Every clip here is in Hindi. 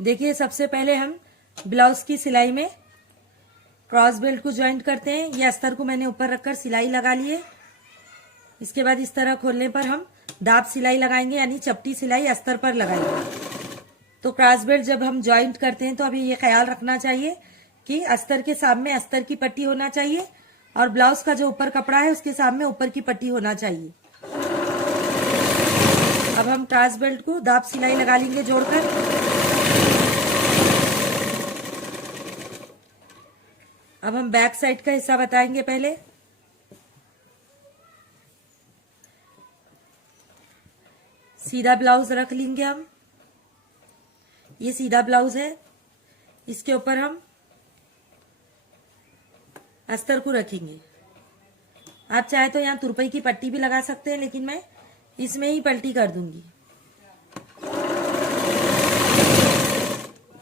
देखिए सबसे पहले हम ब्लाउज की सिलाई में क्रॉस बेल्ट को ज्वाइंट करते हैं। ये अस्तर को मैंने ऊपर रखकर सिलाई लगा ली है। इसके बाद इस तरह खोलने पर हम दाब सिलाई लगाएंगे, यानी चपटी सिलाई अस्तर पर लगाएंगे। तो क्रॉस बेल्ट जब हम ज्वाइंट करते हैं तो अभी ये ख्याल रखना चाहिए कि अस्तर के सामने अस्तर की पट्टी होना चाहिए और ब्लाउज का जो ऊपर कपड़ा है उसके सामने ऊपर की पट्टी होना चाहिए। अब हम क्रॉस बेल्ट को दाब सिलाई लगा लेंगे जोड़कर। अब हम बैक साइड का हिस्सा बताएंगे। पहले सीधा ब्लाउज रख लेंगे हम। ये सीधा ब्लाउज है, इसके ऊपर हम अस्तर को रखेंगे। आप चाहे तो यहाँ तुरपाई की पट्टी भी लगा सकते हैं, लेकिन मैं इसमें ही पलटी कर दूंगी।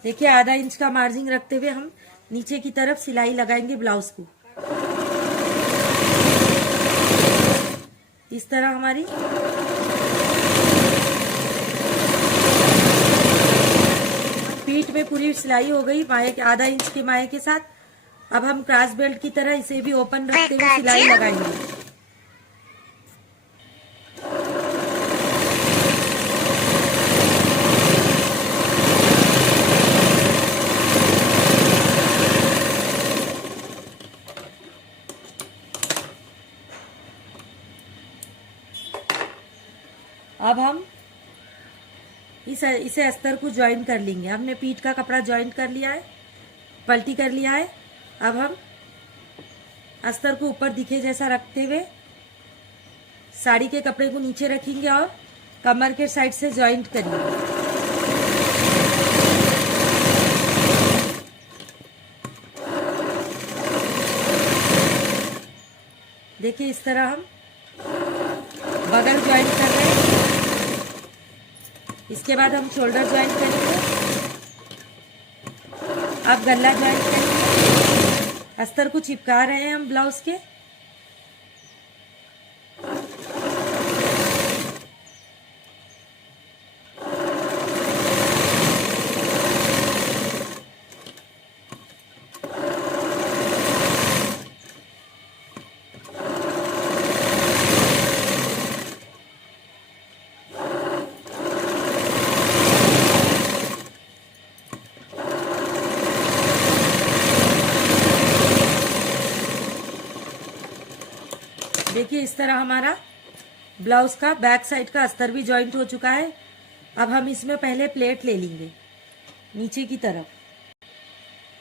देखिए आधा इंच का मार्जिन रखते हुए हम नीचे की तरफ सिलाई लगाएंगे ब्लाउज को। इस तरह हमारी पीठ में पूरी सिलाई हो गई माये के आधा इंच के माये के साथ। अब हम क्रॉस बेल्ट की तरह इसे भी ओपन रखते हुए सिलाई लगाएंगे। अब हम इसे अस्तर को ज्वाइन कर लेंगे। हमने पीठ का कपड़ा ज्वाइन कर लिया है, पलटी कर लिया है। अब हम अस्तर को ऊपर दिखे जैसा रखते हुए साड़ी के कपड़े को नीचे रखेंगे और कमर के साइड से ज्वाइंट करेंगे। देखिए इस तरह हम बगल ज्वाइंट कर रहे हैं। इसके बाद हम शोल्डर ज्वाइंट करेंगे। अब गला ज्वाइंट करेंगे। अस्तर को चिपका रहे हैं हम ब्लाउज के। देखिए इस तरह हमारा ब्लाउज का बैक साइड का अस्तर भी ज्वाइंट हो चुका है। अब हम इसमें पहले प्लेट ले लेंगे नीचे की तरफ।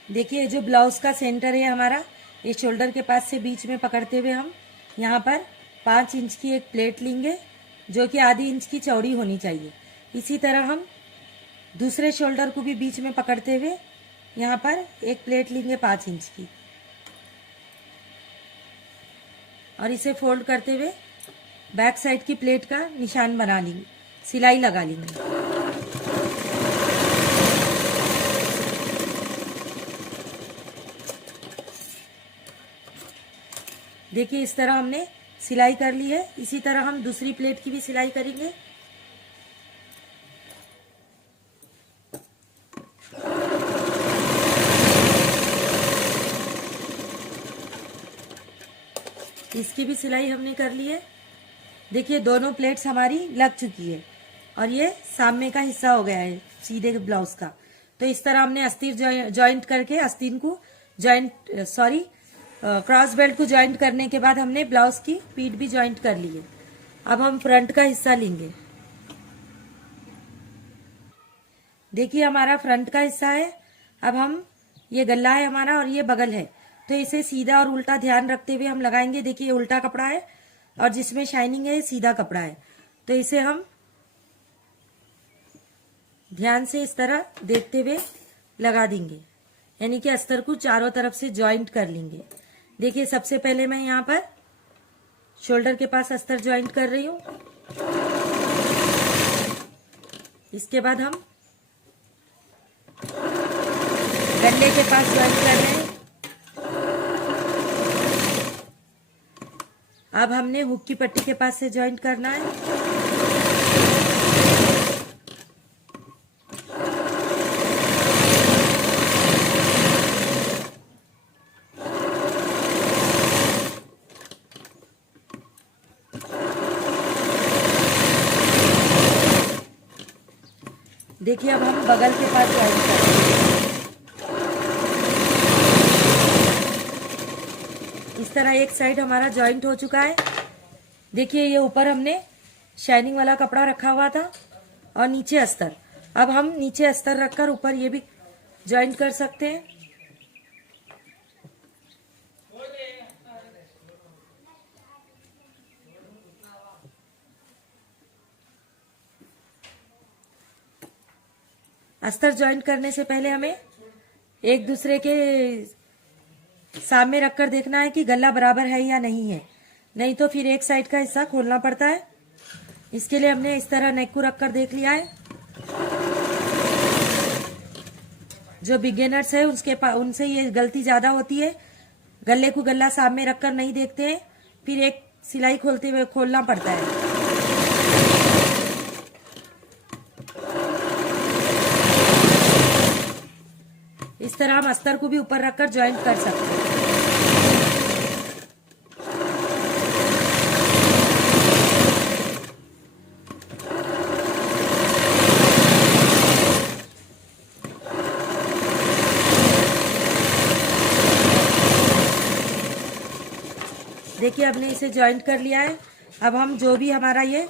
देखिए जो ब्लाउज का सेंटर है हमारा, ये शोल्डर के पास से बीच में पकड़ते हुए हम यहाँ पर 5 इंच की एक प्लेट लेंगे, जो कि आधी इंच की चौड़ी होनी चाहिए। इसी तरह हम दूसरे शोल्डर को भी बीच में पकड़ते हुए यहाँ पर एक प्लेट लेंगे 5 इंच की और इसे फोल्ड करते हुए बैक साइड की प्लेट का निशान बना लेंगे, सिलाई लगा लेंगे। देखिए इस तरह हमने सिलाई कर ली है। इसी तरह हम दूसरी प्लेट की भी सिलाई करेंगे। इसकी भी सिलाई हमने कर ली है। देखिए दोनों प्लेट्स हमारी लग चुकी है और ये सामने का हिस्सा हो गया है सीधे ब्लाउज का। तो इस तरह हमने अस्तिर ज्वाइंट करके अस्तीन को क्रॉस बेल्ट को ज्वाइंट करने के बाद हमने ब्लाउज की पीठ भी ज्वाइंट कर ली है। अब हम फ्रंट का हिस्सा लेंगे। देखिए हमारा फ्रंट का हिस्सा है। अब हम ये गला है हमारा और ये बगल है, तो इसे सीधा और उल्टा ध्यान रखते हुए हम लगाएंगे। देखिए उल्टा कपड़ा है और जिसमें शाइनिंग है सीधा कपड़ा है, तो इसे हम ध्यान से इस तरह देखते हुए लगा देंगे, यानी कि अस्तर को चारों तरफ से ज्वाइंट कर लेंगे। देखिए सबसे पहले मैं यहाँ पर शोल्डर के पास अस्तर ज्वाइंट कर रही हूँ। इसके बाद हम गले के पास ज्वाइंट कर रहे हैं। अब हमने हुक की पट्टी के पास से ज्वाइंट करना है। देखिए अब हम बगल के पास ज्वाइन करेंगे। इस तरह एक साइड हमारा जॉइंट हो चुका है। देखिए ये ऊपर हमने शाइनिंग वाला कपड़ा रखा हुआ था और नीचे अस्तर। अब हम नीचे अस्तर रखकर ऊपर ये भी जॉइंट कर सकते हैं। अस्तर जॉइंट करने से पहले हमें एक दूसरे के सामने रखकर देखना है कि गला बराबर है या नहीं है, नहीं तो फिर एक साइड का हिस्सा खोलना पड़ता है। इसके लिए हमने इस तरह नेक को रखकर देख लिया है। जो बिगिनर्स है उनसे ये गलती ज्यादा होती है, गले को गला सामने रखकर नहीं देखते हैं, फिर एक सिलाई खोलते हुए खोलना पड़ता है। इस तरह हम अस्तर को भी ऊपर रखकर ज्वाइंट कर सकते हैं। देखिए हमने इसे ज्वाइंट कर लिया है। अब हम जो भी हमारा ये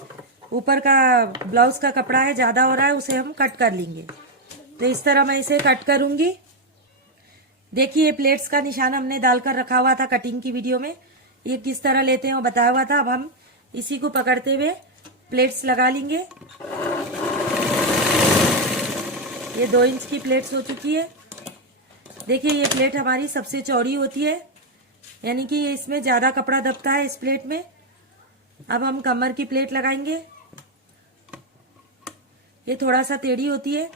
ऊपर का ब्लाउज का कपड़ा है ज्यादा हो रहा है उसे हम कट कर लेंगे। तो इस तरह मैं इसे कट करूंगी। देखिए ये प्लेट्स का निशान हमने डालकर रखा हुआ था कटिंग की वीडियो में, ये किस तरह लेते हैं वो बताया हुआ था। अब हम इसी को पकड़ते हुए प्लेट्स लगा लेंगे। ये 2 इंच की प्लेट्स हो चुकी है। देखिए ये प्लेट हमारी सबसे चौड़ी होती है, यानी कि इसमें ज्यादा कपड़ा दबता है इस प्लेट में। अब हम कमर की प्लेट लगाएंगे। ये थोड़ा सा टेढ़ी होती है,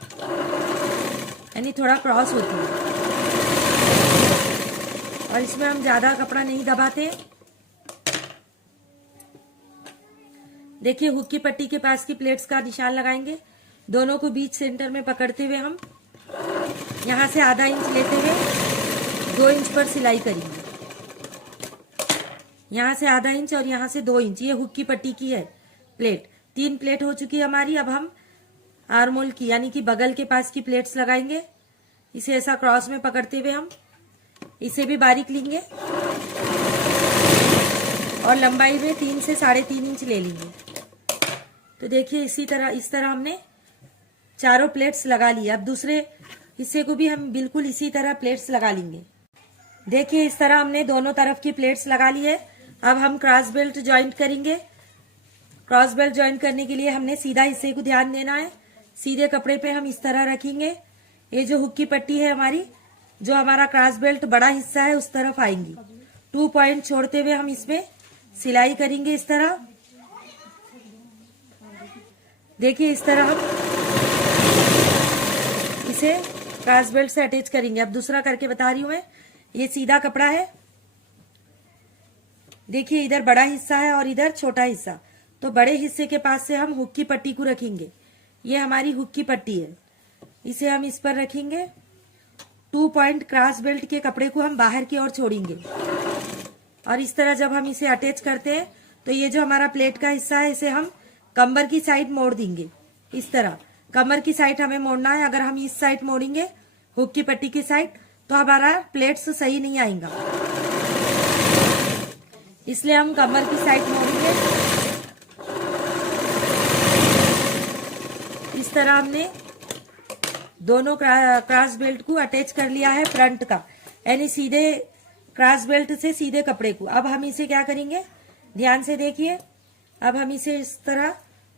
यानी थोड़ा क्रॉस होती है, और इसमें हम ज्यादा कपड़ा नहीं दबाते। देखिए हुक की पट्टी के पास की प्लेट्स का निशान लगाएंगे। दोनों को बीच सेंटर में पकड़ते हुए हम यहां से आधा इंच लेते हुए 2 इंच पर सिलाई करेंगे। यहां से आधा इंच और यहां से 2 इंच, ये हुक की पट्टी की है प्लेट। 3 प्लेट हो चुकी है हमारी। अब हम आर्मोल की यानी कि बगल के पास की प्लेट्स लगाएंगे। इसे ऐसा क्रॉस में पकड़ते हुए हम इसे भी बारीक लेंगे और लंबाई में 3 से 3.5 इंच ले लेंगे। तो देखिए इस तरह हमने चारों प्लेट्स लगा ली। अब दूसरे हिस्से को भी हम बिल्कुल इसी तरह प्लेट्स लगा लेंगे। देखिए इस तरह हमने दोनों तरफ की प्लेट्स लगा ली है। अब हम क्रॉस बेल्ट ज्वाइंट करेंगे। क्रॉस बेल्ट ज्वाइंट करने के लिए हमने सीधा हिस्से को ध्यान देना है। सीधे कपड़े पे हम इस तरह रखेंगे। ये जो हुक की पट्टी है हमारी, जो हमारा क्रॉस बेल्ट बड़ा हिस्सा है, उस तरफ आएंगी। 2 पॉइंट छोड़ते हुए हम इसमें सिलाई करेंगे इस तरह। देखिए इस तरह हम इसे क्रॉस बेल्ट से अटैच करेंगे। अब दूसरा करके बता रही हूं मैं। ये सीधा कपड़ा है, देखिए इधर बड़ा हिस्सा है और इधर छोटा हिस्सा। तो बड़े हिस्से के पास से हम हुक की पट्टी को रखेंगे। ये हमारी हुक की पट्टी है, इसे हम इस पर रखेंगे। 2 पॉइंट क्रॉस बेल्ट के कपड़े को हम बाहर की ओर छोड़ेंगे और इस तरह जब हम इसे अटैच करते हैं तो ये जो हमारा प्लेट का हिस्सा है इसे हम कमर की साइड मोड़ देंगे। इस तरह कमर की साइड हमें मोड़ना है। अगर हम इस साइड मोड़ेंगे हुक की पट्टी की साइड तो हमारा प्लेट्स सही नहीं आएगा, इसलिए हम कमर की साइड मोड़ेंगे। इस तरह हमने दोनों क्रॉस बेल्ट को अटैच कर लिया है फ्रंट का, यानी सीधे क्रॉस बेल्ट से सीधे कपड़े को। अब हम इसे क्या करेंगे, ध्यान से देखिए। अब हम इसे इस तरह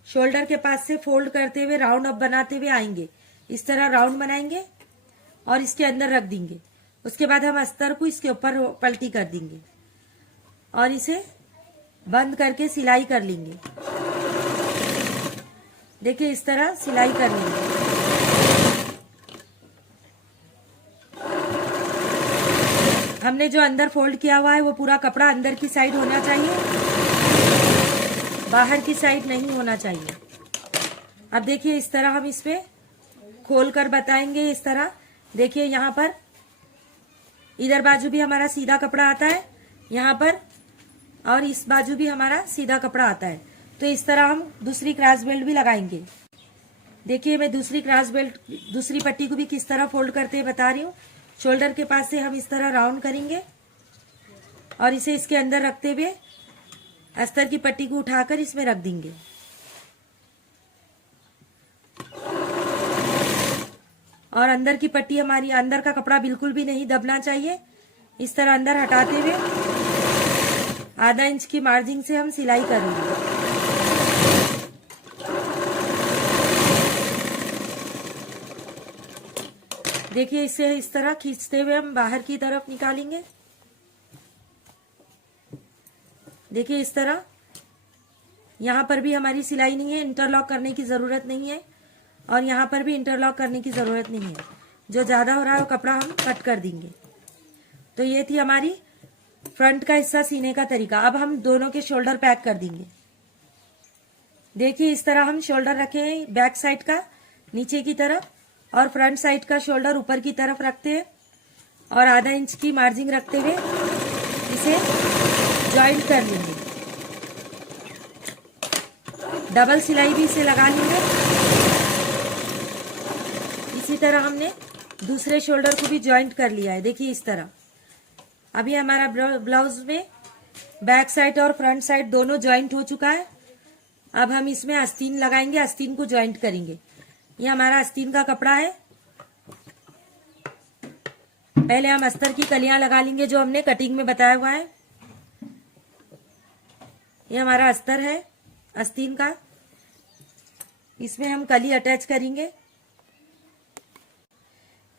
शोल्डर के पास से फोल्ड करते हुए राउंड अप बनाते हुए आएंगे। इस तरह राउंड बनाएंगे और इसके अंदर रख देंगे। उसके बाद हम अस्तर को इसके ऊपर पलटी कर देंगे और इसे बंद करके सिलाई कर लेंगे। देखिए इस तरह सिलाई कर लेंगे। हमने जो अंदर फोल्ड किया हुआ है वो पूरा कपड़ा अंदर की साइड होना चाहिए, बाहर की साइड नहीं होना चाहिए। अब देखिए इस तरह हम इसमें खोल कर बताएंगे। इस तरह देखिए यहाँ पर इधर बाजू भी हमारा सीधा कपड़ा आता है यहाँ पर, और इस बाजू भी हमारा सीधा कपड़ा आता है। तो इस तरह हम दूसरी क्रॉस बेल्ट भी लगाएंगे। देखिए मैं दूसरी क्रॉस बेल्ट, दूसरी पट्टी को भी किस तरह फोल्ड करते हुए बता रही हूँ। शोल्डर के पास से हम इस तरह राउंड करेंगे और इसे इसके अंदर रखते हुए अस्तर की पट्टी को उठाकर इसमें रख देंगे। और अंदर की पट्टी हमारी, अंदर का कपड़ा बिल्कुल भी नहीं दबना चाहिए। इस तरह अंदर हटाते हुए आधा इंच की मार्जिन से हम सिलाई करेंगे। देखिए इसे इस तरह खींचते हुए हम बाहर की तरफ निकालेंगे। देखिए इस तरह, यहाँ पर भी हमारी सिलाई नहीं है, इंटरलॉक करने की जरूरत नहीं है और यहाँ पर भी इंटरलॉक करने की जरूरत नहीं है। जो ज्यादा हो रहा है वो कपड़ा हम कट कर देंगे। तो ये थी हमारी फ्रंट का हिस्सा सीने का तरीका। अब हम दोनों के शोल्डर पैक कर देंगे। देखिए इस तरह हम शोल्डर रखे हैं बैक साइड का नीचे की तरफ और फ्रंट साइड का शोल्डर ऊपर की तरफ रखते हैं और आधा इंच की मार्जिन रखते हुए इसे ज्वाइंट कर लेंगे। डबल सिलाई भी इसे लगा लेंगे। इसी तरह हमने दूसरे शोल्डर को भी ज्वाइंट कर लिया है। देखिए इस तरह अभी हमारा ब्लाउज में बैक साइड और फ्रंट साइड दोनों ज्वाइंट हो चुका है। अब हम इसमें आस्तीन लगाएंगे, आस्तीन को ज्वाइंट करेंगे। ये हमारा आस्तीन का कपड़ा है। पहले हम अस्तर की कलियां लगा लेंगे जो हमने कटिंग में बताया हुआ है। ये हमारा अस्तर है आस्तीन का, इसमें हम कली अटैच करेंगे।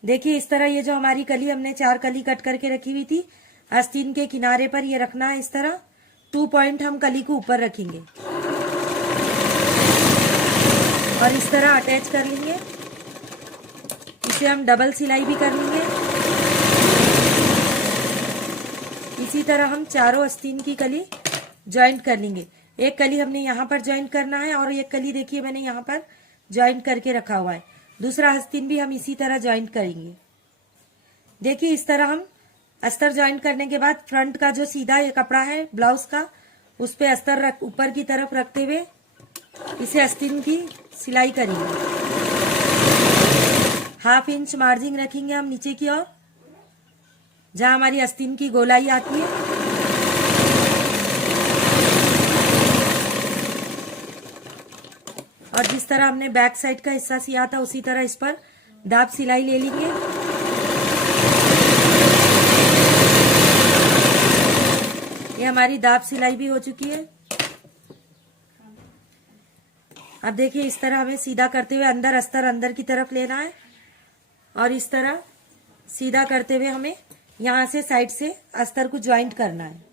देखिए इस तरह ये जो हमारी कली, हमने 4 कली कट करके रखी हुई थी, आस्तीन के किनारे पर ये रखना है। इस तरह 2 पॉइंट हम कली को ऊपर रखेंगे और इस तरह अटैच कर लेंगे। इसे हम डबल सिलाई भी कर लेंगे। इसी तरह हम चारों आस्तीन की कली ज्वाइंट कर लेंगे। एक कली हमने यहाँ पर ज्वाइंट करना है और एक कली देखिए मैंने यहाँ पर ज्वाइंट करके रखा हुआ है। दूसरा आस्तीन भी हम इसी तरह ज्वाइंट करेंगे। देखिए इस तरह हम अस्तर ज्वाइंट करने के बाद फ्रंट का जो सीधा ये कपड़ा है ब्लाउज का, उस पे अस्तर ऊपर की तरफ रखते हुए इसे आस्तीन की सिलाई करेंगे। 1/2 इंच मार्जिन रखेंगे हम नीचे की ओर, जहां हमारी आस्तीन की गोलाई आती है। और जिस तरह हमने बैक साइड का हिस्सा सिया था उसी तरह इस पर दाब सिलाई ले लेंगे। ये हमारी दाब सिलाई भी हो चुकी है। अब देखिए इस तरह हमें सीधा करते हुए अंदर अस्तर अंदर की तरफ लेना है और इस तरह सीधा करते हुए हमें यहाँ से साइड से अस्तर को ज्वाइंट करना है।